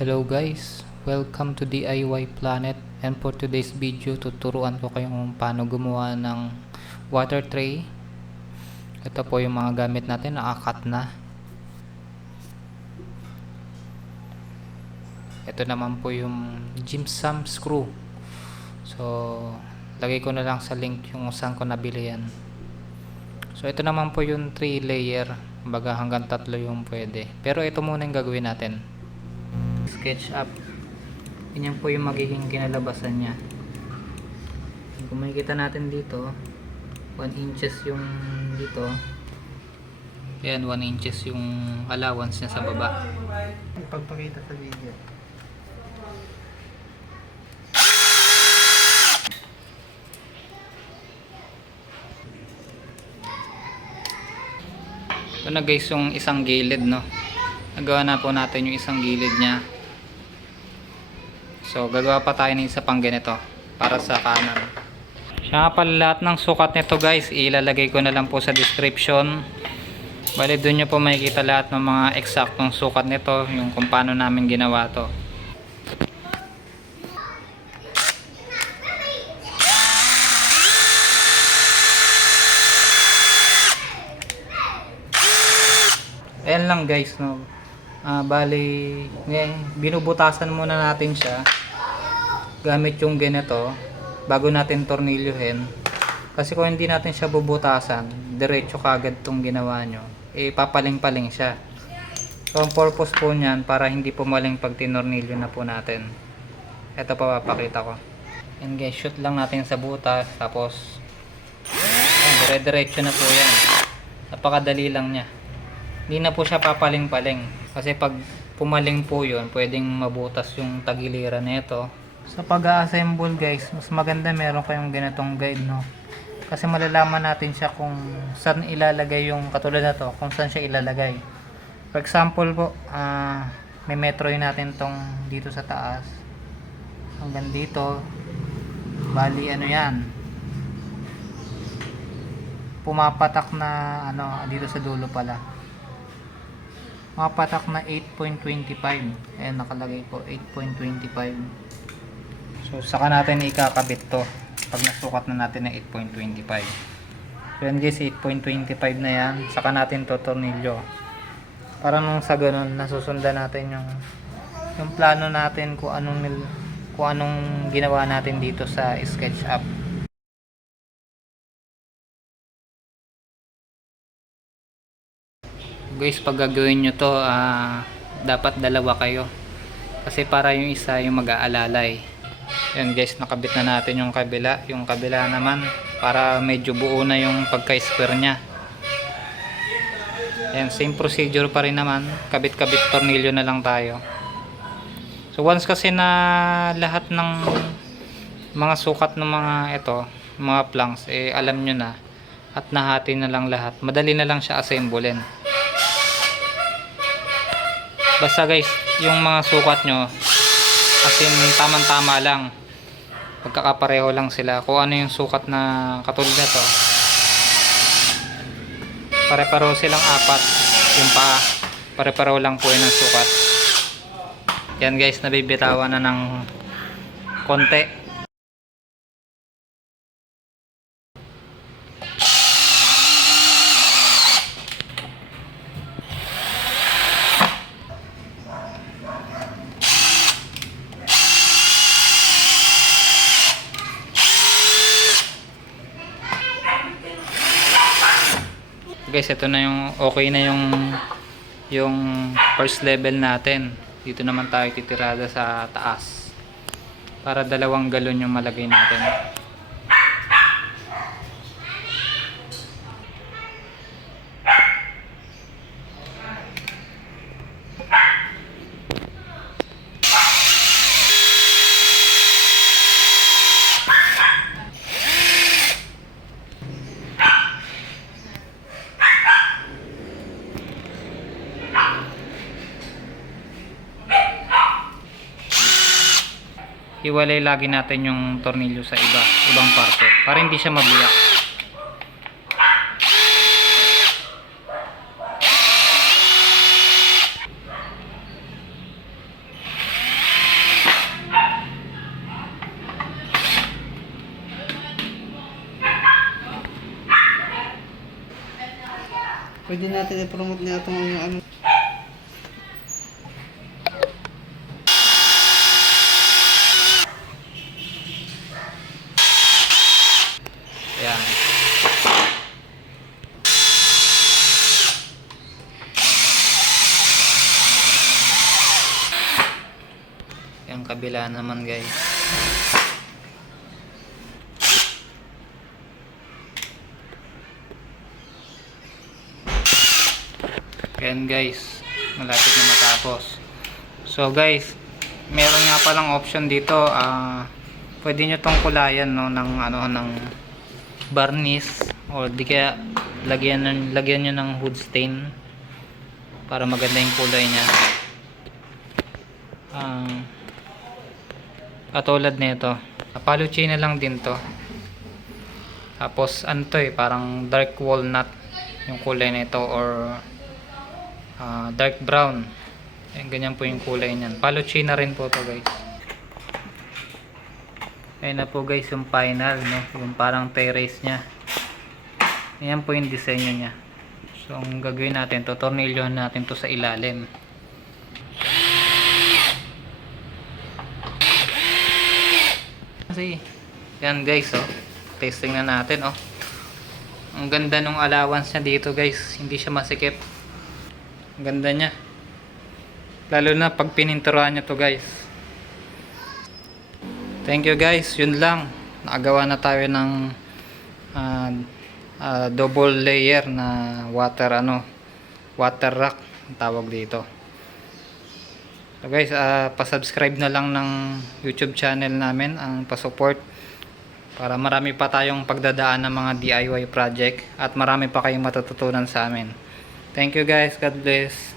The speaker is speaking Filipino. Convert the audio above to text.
Hello guys, welcome to DIY Planet, and for today's video tuturuan ko kayo kung paano gumawa ng water tray. Ito po yung mga gamit natin, nakakat na. Ito naman po yung gypsum screw. So lagay ko na lang sa link yung saan ko nabili yan. So ito naman po yung 3 layer, baga hanggang 3 yung pwede, pero ito muna yung gagawin natin. Sketch up. Ganyan po yung magiging kinalabasan niya. Kung makikita natin dito, 1 inches yung dito. Ayan, 1 inches yung allowance niya sa baba. Ipagpakita sa video. Ito na guys yung isang gilid, no. Nagawa na po natin yung isang gilid niya. So gagawa pa tayo ng isa pang ganito para sa kanan. Siya nga pala, lahat ng sukat nito guys ilalagay ko na lang po sa description. Bali doon nyo po makikita lahat ng mga eksaktong sukat nito, yung kung paano namin ginawa to. Ayan lang guys, no. Bali binubutasan muna natin siya gamit yung ganito bago natin tornilyohin, kasi kung hindi natin siya bubutasan diretso kagad tong ginawa nyo, papaling-paling siya. So ang purpose po nyan, para hindi pumaling pag tinornilyo na po natin. Ito pa papakita ko. Yan guys, shoot lang natin sa butas, tapos dire-diretso na po yan. Napakadali lang nya, hindi na po siya papaling-paling, kasi pag pumaling po yun pwedeng mabutas yung tagiliran nito. Sa pag-assemble guys, mas maganda meron kayong ganitong guide, no, kasi malalaman natin siya kung saan ilalagay yung katulad na to, kung saan siya ilalagay. For example po, may metro yun natin tong dito sa taas hanggang dito. Bali ano yan, pumapatak na ano dito sa dulo pala, mapatak na 8.25. ayan nakalagay po 8.25. So saka natin ikakabit to pag nasukat na natin na 8.25. So yan guys, 8.25 na yan, saka natin to tornilyo para nung sa ganun nasusundan natin yung plano natin kung anong ginawa natin dito sa SketchUp. Guys, pag gagawin nyo to, dapat dalawa kayo, kasi para yung isa yung mag-aalalay. Yan guys, nakabit na natin yung kabila naman para medyo buo na yung pagka-square nya. Yan, same procedure pa rin naman, kabit-kabit tornilyo na lang tayo. So once kasi na lahat ng mga sukat ng mga mga planks alam nyo na, at nahati na lang lahat, madali na lang siya assemblein. Basta guys, yung mga sukat nyo as in tamang-tama lang, pagkakapareho lang sila. Kung ano yung sukat na katulad na to, pare-pareho silang apat yung paa, pare-pareho lang po yun ang sukat. Yan guys, nabibitawan na ng konti. Guys, ito na yung okay na yung first level natin. Dito naman tayo titirada sa taas para 2 galon yung malagay natin. Hiwalay lagi natin yung tornilyo sa ibang parte para hindi siya mabiyak. Pwede natin i-promote niya itong yung ano. Ayan. Yung kabila naman guys. Ayan guys, malapit na matapos. So guys, meron nga palang option dito. Pwede nyo tong kulayan no, ng ano, ng varnish o di kaya lagyan nyo ng hood stain para maganda yung kulay niya. Katulad nito, palucci na lang din to. Tapos ano to parang dark walnut yung kulay nito, or dark brown. Ayan, ganyan po yung kulay niyan. Palucci na rin po to guys. Ayan na po guys yung final, no? Yung parang terrace nya. Ayan po yung disenyo nya. So ang gagawin natin, tornilyohan natin to sa ilalim. Kasi yan guys, oh. Testing na natin, oh. Ang ganda nung allowance nya dito guys. Hindi siya masikip. Ang ganda nya. Lalo na pag pininturan nyo to guys. Thank you guys. Yun lang. Nakagawa na tayo ng double layer na water rack ang tawag dito. So guys, pa-subscribe na lang ng YouTube channel namin, ang pa-support para marami pa tayong pagdadaan ng mga DIY project at marami pa kayong matututunan sa amin. Thank you guys. God bless.